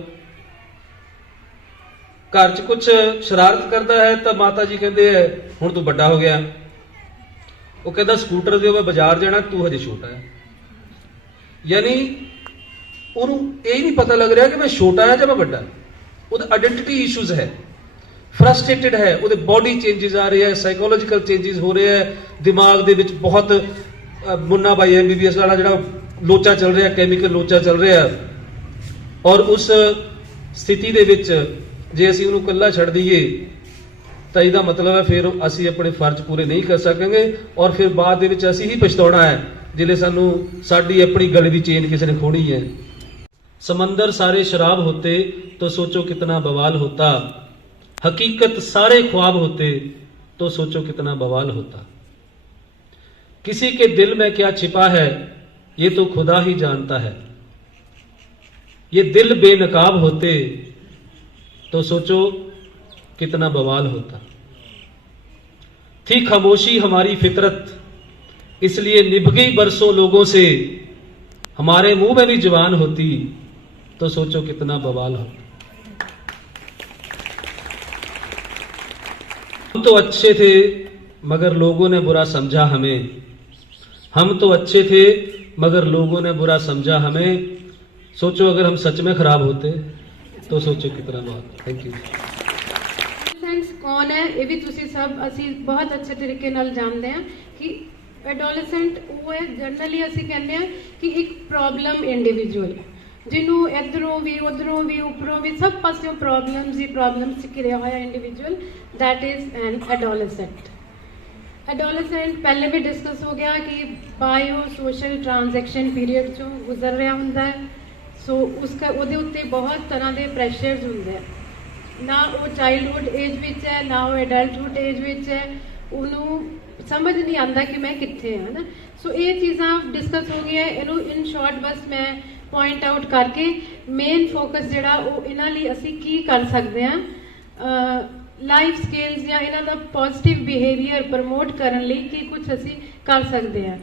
ਘਰ 'ਚ ਕੁਝ ਸ਼ਰਾਰਤ ਕਰਦਾ ਹੈ ਤਾਂ ਮਾਤਾ ਜੀ ਕਹਿੰਦੇ ਹੈ ਹੁਣ ਤੂੰ ਵੱਡਾ ਹੋ ਗਿਆ। ਉਹ ਕਹਿੰਦਾ ਸਕੂਟਰ ਦੇ ਮੈਂ ਬਾਜ਼ਾਰ ਜਾਣਾ, ਤੂੰ ਹਜੇ ਛੋਟਾ ਹੈ। ਯਾਨੀ ਉਹਨੂੰ ਇਹ ਨਹੀਂ ਪਤਾ ਲੱਗ ਰਿਹਾ ਕਿ ਮੈਂ ਛੋਟਾ ਹਾਂ ਜਾਂ ਮੈਂ ਵੱਡਾ। ਉਹਦਾ ਆਇਡੈਂਟੀਟੀ ਇਸ਼ੂਜ਼ ਹੈ, ਫਰਸਟ੍ਰੇਟਡ ਹੈ, ਉਹਦੇ ਬੋਡੀ ਚੇਂਜਸ ਆ ਰਹੇ ਹੈ, ਸਾਈਕੋਲੋਜੀਕਲ ਚੇਂਜਸ ਹੋ ਰਹੇ ਹੈ, ਦਿਮਾਗ ਦੇ ਵਿੱਚ ਬਹੁਤ ਮੁੰਨਾ ਬਾਈ MBBS ਵਾਲਾ ਜਿਹੜਾ ਲੋਚਾ ਚੱਲ ਰਿਹਾ, ਕੈਮੀਕਲ ਲੋਚਾ ਚੱਲ ਰਿਹਾ। ਔਰ ਉਸ ਸਥਿਤੀ ਦੇ ਵਿੱਚ ਜੇ ਅਸੀਂ ਉਹਨੂੰ ਇਕੱਲਾ ਛੱਡ ਦਈਏ ਤਾਂ ਇਹਦਾ ਮਤਲਬ ਹੈ ਫਿਰ ਅਸੀਂ ਆਪਣੇ ਫਰਜ਼ ਪੂਰੇ ਨਹੀਂ ਕਰ ਸਕਾਂਗੇ ਔਰ ਫਿਰ ਬਾਅਦ ਦੇ ਵਿੱਚ ਅਸੀਂ ਹੀ ਪਛਤਾਉਣਾ ਹੈ ਜਿਲੇ ਸਾਨੂੰ ਸਾਡੀ ਆਪਣੀ ਗਲੇ ਦੀ ਚੇਨ ਕਿਸੇ ਨੇ ਖੋਣੀ ਹੈ। समंदर सारे शराब होते तो सोचो कितना बवाल होता, हकीकत सारे ख्वाब होते तो सोचो कितना बवाल होता। किसी के दिल में क्या छिपा है ये तो खुदा ही जानता है, ये दिल बेनकाब होते तो सोचो कितना बवाल होता। थी खामोशी हमारी फितरत इसलिए निभ गई बरसों लोगों से, हमारे मुंह में भी जुबान होती तो सोचो कितना बवाल हो। हम तो अच्छे थे मगर लोगों ने बुरा समझा हमें, हम तो अच्छे थे मगर लोगों ने बुरा समझा हमें, सोचो अगर हम सच में खराब होते तो सोचो कितना बवाल। Thank you. एडोलसेंस कौन है ये भी तुसी सब असी बहुत अच्छे तरीके नाल जानते हैं कि एडोलसेंट वो है जनरली असी कहते हैं कि एक प्रॉब्लम इंडिविजुअल जिन्हों इधरों भी उधरों भी उपरों भी सब पासों प्रॉब्लम्स ही प्रॉब्लम्स घिरिया हुआ individual that is an adolescent. Adolescent पहले भी डिस्कस हो गया कि बायो सोशल ट्रांजैक्शन पीरियड चों गुजर रहा हुंदा है। सो उसका उहदे उत्ते बहुत तरह के प्रैशरस हुंदे हैं, ना वो चाइल्डहुड एज विच है ना वो एडल्टहुड एज विच है, उन्होंने समझ नहीं आता कि मैं कित्थे है ना। सो ये चीज़ां डिस्कस हो गई है, इनू इन शॉर्ट बस मैं पॉइंट आउट करके मेन फोकस जिहड़ा वो इन्हां लई असीं की कर सकते हैं लाइफ स्किल्स या इन्हां दा पॉजिटिव बिहेवियर प्रमोट करन लई की कुछ असीं कर सकते हैं।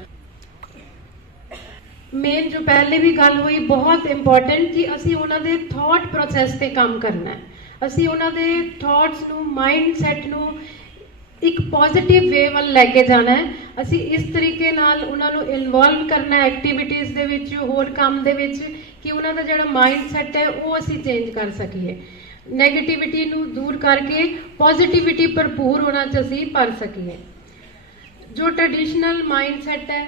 मेन जो पहले भी गल हुई बहुत इंपॉर्टेंट कि असीं उन्हां दे थॉट प्रोसैस ते काम करना है, असीं उन्हां दे थॉट्स नूं माइंड सैट नूं एक पॉजिटिव वे वाल लैके जाना है। असी इस तरीके नाल उन्हां नूं इन्वॉल्व करना है एक्टिविटीज़ दे विच होर काम दे विच कि उन्हां दा जिहड़ा माइंड सैट है वो असी चेंज कर सकीए, नैगेटिविटी नूं दूर करके पॉजिटिविटी भरपूर होना च असी भर सकीए। जो ट्रेडिशनल माइंड सैट है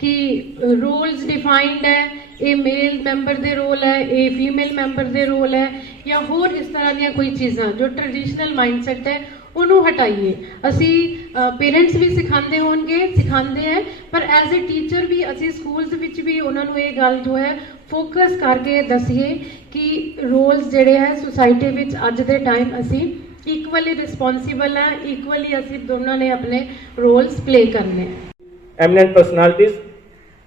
कि रोल्स डिफाइंड है, ये मेल मैंबर दे रोल है, ये फीमेल मैंबर दे रोल है या होर इस तरह दी कोई चीज़ां जो ट्रेडिशनल माइंड सैट है उन्होंने हटाइए। असी पेरेंट्स भी सिखाते होंगे सिखाते हैं पर एज ए टीचर भी असी स्कूल्स विच भी उन्होंने ये गल जो है फोकस करके दसीए कि रोल्स जिहड़े है सोसाइटी विच अज दे टाइम असी इक्वली रिस्पॉन्सिबल है, इक्वली असी दोनों ने अपने रोल्स प्ले करने हैं। Eminent personalities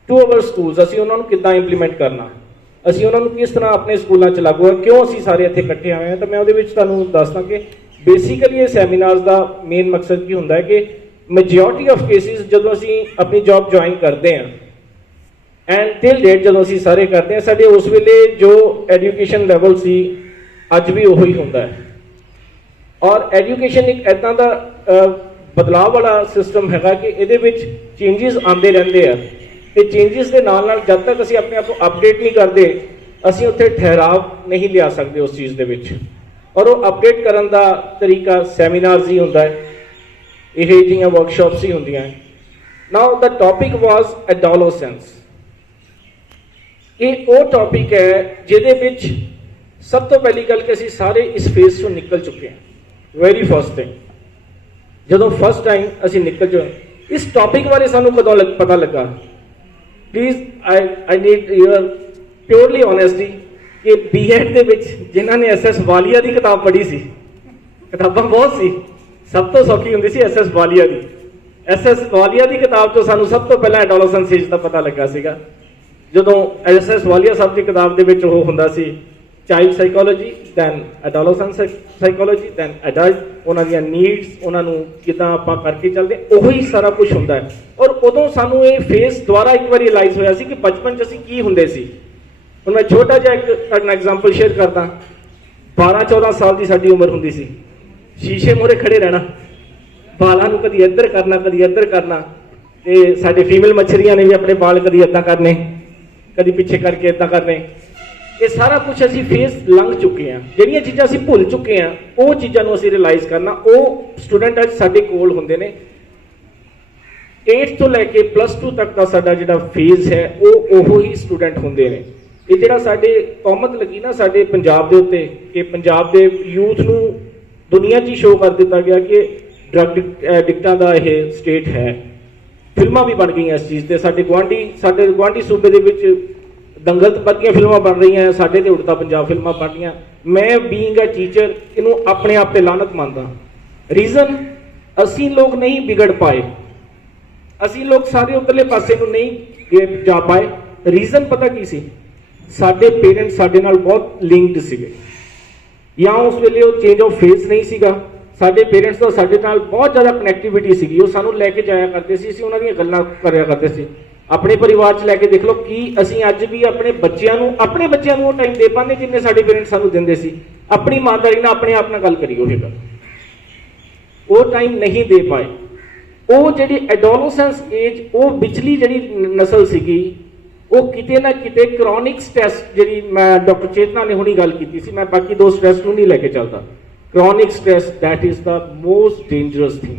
to our schools असी उन्होंने किद्दां इंप्लीमेंट करना, असी उन्होंने किस तरह अपने स्कूलों च लागू है, क्यों असी सारे इत्थे इकट्ठे आए हैं। तो मैं उहदे विच तुहानूं दसदा कि बेसिकली ये सैमीनार्स का मेन मकसद की होंदा है कि मेजोरिटी ऑफ केसिस जदों असी अपनी जॉब ज्वाइन करते हैं एंड टिल डेट जदों असी सारे करते हैं साडे उस वेले जो एजुकेशन लैवल सी अज भी उही होंदा है। और एजुकेशन एक ऐदां दा बदलाव वाला सिस्टम हैगा कि इहदे विच चेंजिस आंदे रहिंदे आ ते चेंजिस दे नाल नाल जद तक असी अपने आप को अपडेट नहीं करते असी उत्थे ठहराव नहीं लिया सकते उस चीज़ दे विच। और वो अपडेट करने का तरीका सैमीनार्स ही होंदा है, यह जिहियां वर्कशॉप्स ही होंदियां हैं। Now the topic was adolescence. ये वो टॉपिक है जिहदे विच सब तो पहली गल कि असीं सारे इस फेज चों निकल चुके हैं। वेरी फर्स्ट थिंग जदों फर्स्ट टाइम असीं निकल चुके इस टॉपिक बारे सानूं कदों पता लगा। Please I need your purely honesty कि बीएड दे विच जिन्हां ने SS वालिया की किताब पढ़ी सी, किताबां बहुत सी, सब तो सौखी हुंदी सी SS वालिया की। SS वालिया की किताब तो सानूं सब तो पहला एडोलसेंस एज का पता लगा सीगा जदों SS वालिया साहब की किताब दे विच ओह हुंदा सी child psychology, then adolescence psychology, then adult, उन्हां दी नीड्स, उन्हां नूं किदां आपां करके चलदे ओही सारा कुछ हुंदा है। और उदों सानूं ये फेस दुबारा एक बार रियलाइज होया सी कि बचपन च असीं की हुंदे सी ਹੁਣ ਮੈਂ ਛੋਟਾ ਜਿਹਾ ਇੱਕ ਤੁਹਾਡੇ ਨਾਲ ਐਗਜ਼ਾਮਪਲ ਸ਼ੇਅਰ ਕਰਦਾ। 12-14 ਸਾਲ ਦੀ ਸਾਡੀ ਉਮਰ ਹੁੰਦੀ ਸੀ, ਸ਼ੀਸ਼ੇ ਮੂਹਰੇ ਖੜੇ ਰਹਿਣਾ, ਬਾਲਾਂ ਨੂੰ ਕਦੀ ਇੱਧਰ ਕਰਨਾ ਕਦੀ ਇੱਧਰ ਕਰਨਾ, ਤੇ ਸਾਡੇ ਫੀਮੇਲ ਮੱਛਰੀਆਂ ਨੇ ਵੀ ਆਪਣੇ ਬਾਲ ਕਦੀ ਇੱਦਾਂ ਕਰਨੇ ਕਦੀ ਪਿੱਛੇ ਕਰਕੇ ਇੱਦਾਂ ਕਰਨੇ। ਇਹ ਸਾਰਾ ਕੁਝ ਅਸੀਂ ਫੇਸ ਲੰਘ ਚੁੱਕੇ ਹਾਂ। ਜਿਹੜੀਆਂ ਚੀਜ਼ਾਂ ਅਸੀਂ ਭੁੱਲ ਚੁੱਕੇ ਹਾਂ ਉਹ ਚੀਜ਼ਾਂ ਨੂੰ ਅਸੀਂ ਰਿਅਲਾਈਜ਼ ਕਰਨਾ। ਉਹ ਸਟੂਡੈਂਟ ਅੱਜ ਸਾਡੇ ਕੋਲ ਹੁੰਦੇ ਨੇ 8th ਤੋਂ ਲੈ ਕੇ +2 ਤੱਕ ਦਾ ਸਾਡਾ ਜਿਹੜਾ ਫੇਜ਼ ਹੈ ਉਹ ਹੀ ਸਟੂਡੈਂਟ ਹੁੰਦੇ ਨੇ। ਇਹ ਜਿਹੜਾ ਸਾਡੇ ਕੌਮਤ ਲੱਗੀ ਨਾ ਸਾਡੇ ਪੰਜਾਬ ਦੇ ਉੱਤੇ ਕਿ ਪੰਜਾਬ ਦੇ ਯੂਥ ਨੂੰ ਦੁਨੀਆ 'ਚ ਹੀ ਸ਼ੋਅ ਕਰ ਦਿੱਤਾ ਗਿਆ ਕਿ ਡਰੱਗ ਐਡਿਕਟਾਂ ਦਾ ਇਹ ਸਟੇਟ ਹੈ। ਫਿਲਮਾਂ ਵੀ ਬਣ ਗਈਆਂ ਇਸ ਚੀਜ਼ ਤੇ। ਸਾਡੇ ਗੁਆਂਢੀ ਸੂਬੇ ਦੇ ਵਿੱਚ ਦੰਗਲ ਤਪੱਤੀਆਂ ਫਿਲਮਾਂ ਬਣ ਰਹੀਆਂ, ਸਾਡੇ ਤੇ ਉੜਤਾ ਪੰਜਾਬ ਫਿਲਮਾਂ ਬਣ ਰਹੀਆਂ। ਮੈਂ ਬੀਇੰਗ ਅ ਟੀਚਰ ਇਹਨੂੰ ਆਪਣੇ ਆਪ ਤੇ ਲਾਨਤ ਮੰਨਦਾ। ਰੀਜ਼ਨ ਅਸੀਂ ਲੋਕ ਨਹੀਂ ਵਿਗੜ ਪਾਏ, ਅਸੀਂ ਲੋਕ ਸਾਰੇ ਉਧਰਲੇ ਪਾਸੇ ਨੂੰ ਨਹੀਂ ਜਾ ਪਾਏ। ਰੀਜ਼ਨ ਪਤਾ ਕੀ ਸੀ? ਸਾਡੇ ਪੇਰੈਂਟਸ ਸਾਡੇ ਨਾਲ ਬਹੁਤ ਲਿੰਕਡ ਸੀਗੇ, ਜਾਂ ਉਸ ਵੇਲੇ ਉਹ ਚੇਂਜ ਆਫ ਫੇਸ ਨਹੀਂ ਸੀਗਾ। ਸਾਡੇ ਪੇਰੈਂਟਸ ਦਾ ਸਾਡੇ ਨਾਲ ਬਹੁਤ ਜ਼ਿਆਦਾ ਕਨੈਕਟੀਵਿਟੀ ਸੀਗੀ। ਉਹ ਸਾਨੂੰ ਲੈ ਕੇ ਜਾਇਆ ਕਰਦੇ ਸੀ, ਅਸੀਂ ਉਹਨਾਂ ਦੀਆਂ ਗੱਲਾਂ ਕਰਿਆ ਕਰਦੇ ਸੀ। ਆਪਣੇ ਪਰਿਵਾਰ 'ਚ ਲੈ ਕੇ ਦੇਖ ਲਓ ਕਿ ਅਸੀਂ ਅੱਜ ਵੀ ਆਪਣੇ ਬੱਚਿਆਂ ਨੂੰ ਉਹ ਟਾਈਮ ਦੇ ਪਾਉਂਦੇ ਜਿੰਨੇ ਸਾਡੇ ਪੇਰੈਂਟਸ ਸਾਨੂੰ ਦਿੰਦੇ ਸੀ। ਆਪਣੀ ਇਮਾਨਦਾਰੀ ਨਾਲ ਆਪਣੇ ਆਪ ਨਾਲ ਗੱਲ ਕਰੀ ਉਹ ਗੱਲ, ਉਹ ਟਾਈਮ ਨਹੀਂ ਦੇ ਪਾਏ। ਉਹ ਜਿਹੜੀ ਐਡੋਲਸੈਂਸ ਏਜ, ਉਹ ਵਿਚਲੀ ਜਿਹੜੀ ਨਸਲ ਸੀਗੀ, ਉਹ ਕਿਤੇ ਨਾ ਕਿਤੇ ਕ੍ਰੋਨਿਕ ਸਟ੍ਰੈਸ, ਜਿਹੜੀ ਮੈਂ ਡਾਕਟਰ ਚੇਤਨਾ ਨੇ ਹੁਣੀ ਗੱਲ ਕੀਤੀ ਸੀ, ਮੈਂ ਬਾਕੀ ਦੋ ਸਟ੍ਰੈਸ ਨੂੰ ਨਹੀਂ ਲੈ ਕੇ ਚੱਲਦਾ। Chronic stress that is the most dangerous thing.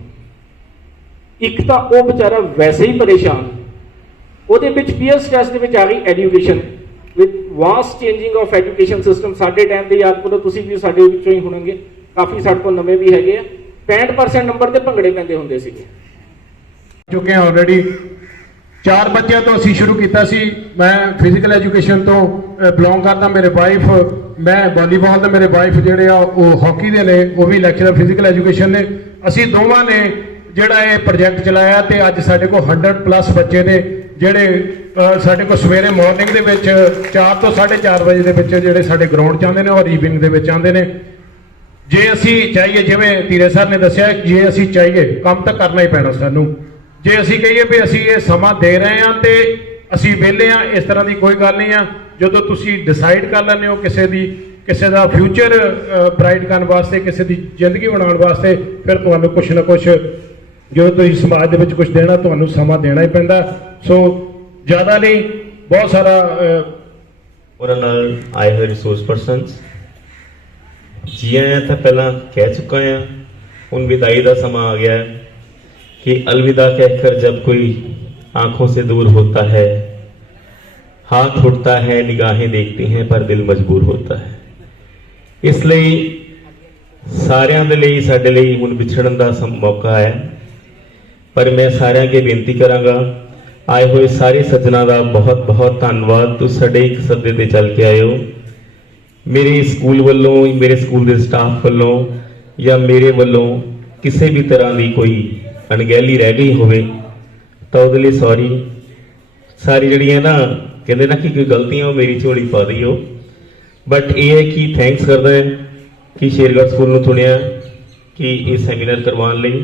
ਇੱਕ ਤਾਂ ਉਹ ਵਿਚਾਰਾ ਵੈਸੇ ਹੀ ਪਰੇਸ਼ਾਨ, ਉਹਦੇ ਵਿੱਚ ਪੀਅਰ ਸਟ੍ਰੈਸ ਦੇ ਵਿੱਚ ਆ ਗਈ education with vast changing of education system. ਸਾਡੇ ਟਾਈਮ ਤੇ ਯਾਦ ਕਰੋ, ਤੁਸੀਂ ਵੀ ਸਾਡੇ ਵਿੱਚੋਂ ਹੀ ਹੋਣਗੇ, ਕਾਫੀ ਸਾਡੇ ਤੋਂ ਨਵੇਂ ਵੀ ਹੈਗੇ ਆ। 65% ਨੰਬਰ ਤੇ ਭੰਗੜੇ ਪੈਂਦੇ ਹੁੰਦੇ ਸੀਗੇ। ਚੁੱਕੇ ਹਾਂ ਆਲਰੇਡੀ 4 ਬੱਚਿਆਂ ਤੋਂ ਅਸੀਂ ਸ਼ੁਰੂ ਕੀਤਾ ਸੀ। ਮੈਂ ਫਿਜ਼ੀਕਲ ਐਜੂਕੇਸ਼ਨ ਤੋਂ ਬਿਲੋਂਗ ਕਰਦਾ। ਮੇਰੇ ਵਾਈਫ, ਮੈਂ ਵਾਲੀਬਾਲ ਤੇ ਮੇਰੇ ਵਾਈਫ ਜਿਹੜੇ ਆ ਉਹ ਹਾਕੀ ਦੇ ਨੇ, ਉਹ ਵੀ ਲੈਕਚਰਰ ਫਿਜ਼ੀਕਲ ਐਜੂਕੇਸ਼ਨ ਨੇ। ਅਸੀਂ ਦੋਵਾਂ ਨੇ ਜਿਹੜਾ ਇਹ ਪ੍ਰੋਜੈਕਟ ਚਲਾਇਆ ਤੇ ਅੱਜ ਸਾਡੇ ਕੋਲ 100+ ਬੱਚੇ ਨੇ ਜਿਹੜੇ ਸਾਡੇ ਕੋਲ ਸਵੇਰੇ ਮਾਰਨਿੰਗ ਦੇ ਵਿੱਚ 4 ਤੋਂ 4:30 ਵਜੇ ਦੇ ਵਿੱਚ ਜਿਹੜੇ ਸਾਡੇ ਗਰਾਊਂਡ 'ਚ ਆਉਂਦੇ ਨੇ ਔਰ ਈਵਨਿੰਗ ਦੇ ਵਿੱਚ ਆਉਂਦੇ ਨੇ। ਜੇ ਅਸੀਂ ਚਾਹੀਏ, ਜਿਵੇਂ ਧੀਰੇ ਸਰ ਨੇ ਦੱਸਿਆ, ਜੇ ਅਸੀਂ ਚਾਹੀਏ ਕੰਮ ਤਾਂ ਕਰਨਾ ਹੀ ਪੈਣਾ ਸਾਨੂੰ। ਜੇ ਅਸੀਂ ਕਹੀਏ ਵੀ ਅਸੀਂ ਇਹ ਸਮਾਂ ਦੇ ਰਹੇ ਹਾਂ ਤੇ ਅਸੀਂ ਵਿਹਲੇ ਹਾਂ, ਇਸ ਤਰ੍ਹਾਂ ਦੀ ਕੋਈ ਗੱਲ ਨਹੀਂ ਆ। ਜਦੋਂ ਤੁਸੀਂ ਡਿਸਾਈਡ ਕਰ ਲੈਂਦੇ ਹੋ ਕਿਸੇ ਦਾ ਫਿਊਚਰ ਬ੍ਰਾਈਟ ਕਰਨ ਵਾਸਤੇ, ਕਿਸੇ ਦੀ ਜ਼ਿੰਦਗੀ ਬਣਾਉਣ ਵਾਸਤੇ, ਫਿਰ ਤੁਹਾਨੂੰ ਕੁਛ ਨਾ ਕੁਛ, ਜਦੋਂ ਤੁਸੀਂ ਸਮਾਜ ਦੇ ਵਿੱਚ ਕੁਝ ਦੇਣਾ, ਤੁਹਾਨੂੰ ਸਮਾਂ ਦੇਣਾ ਹੀ ਪੈਂਦਾ। ਸੋ ਜ਼ਿਆਦਾ ਨਹੀਂ, ਬਹੁਤ ਸਾਰਾ ਉਹਨਾਂ ਨਾਲ ਆਏ ਹੋਏ ਰਿਸੋਰਸ ਪਰਸਨਸ ਜੀ ਆਇਆਂ ਤਾਂ ਪਹਿਲਾਂ ਕਹਿ ਚੁੱਕਾ ਹਾਂ। ਹੁਣ ਵਿਦਾਈ ਦਾ ਸਮਾਂ ਆ गया है कि अलविदा कहकर जब कोई आंखों से दूर होता है, हाथ उठता है, निगाहें देखती हैं, पर दिल मजबूर होता है। इसलिए सारिਆਂ ਦੇ ਲਈ, ਸਾਡੇ ਲਈ ਹੁਣ ਵਿਛੜਨ ਦਾ ਮੌਕਾ ਹੈ। ਪਰ ਮੈਂ ਸਾਰਿਆਂ ਅੱਗੇ ਬੇਨਤੀ ਕਰਾਂਗਾ, ਆਏ ਹੋਏ ਸਾਰੇ ਸੱਜਣਾ ਦਾ ਬਹੁਤ ਬਹੁਤ ਧੰਨਵਾਦ। ਤੁਸੀਂ ਸਾਡੇ ਇੱਕ ਸੱਦੇ ਤੇ ਚੱਲ ਕੇ ਆਏ ਹੋ। ਮੇਰੇ ਸਕੂਲ ਵੱਲੋਂ, ਮੇਰੇ ਸਕੂਲ ਦੇ ਸਟਾਫ ਵੱਲੋਂ ਜਾਂ ਮੇਰੇ ਵੱਲੋਂ ਕਿਸੇ ਵੀ ਤਰ੍ਹਾਂ ਦੀ ਕੋਈ ਅਣਗਹਿਲੀ ਰਹਿ ਗਈ ਹੋਵੇ ਤਾਂ ਉਹਦੇ ਲਈ ਸੌਰੀ। ਸਾਰੀ ਜਿਹੜੀਆਂ ਨਾ ਕਹਿੰਦੇ ਨਾ ਕਿ ਕੋਈ ਗਲਤੀਆਂ ਉਹ ਮੇਰੀ ਝੋਲੀ ਪਾ ਦਿਓ। ਬਟ ਇਹ ਹੈ ਕਿ ਥੈਂਕਸ ਕਰਦਾ ਹੈ ਕਿ ਸ਼ੇਰਗੜ੍ਹ ਸਕੂਲ ਨੂੰ ਚੁਣਿਆ ਕਿ ਇਹ ਸੈਮੀਨਾਰ ਕਰਵਾਉਣ ਲਈ।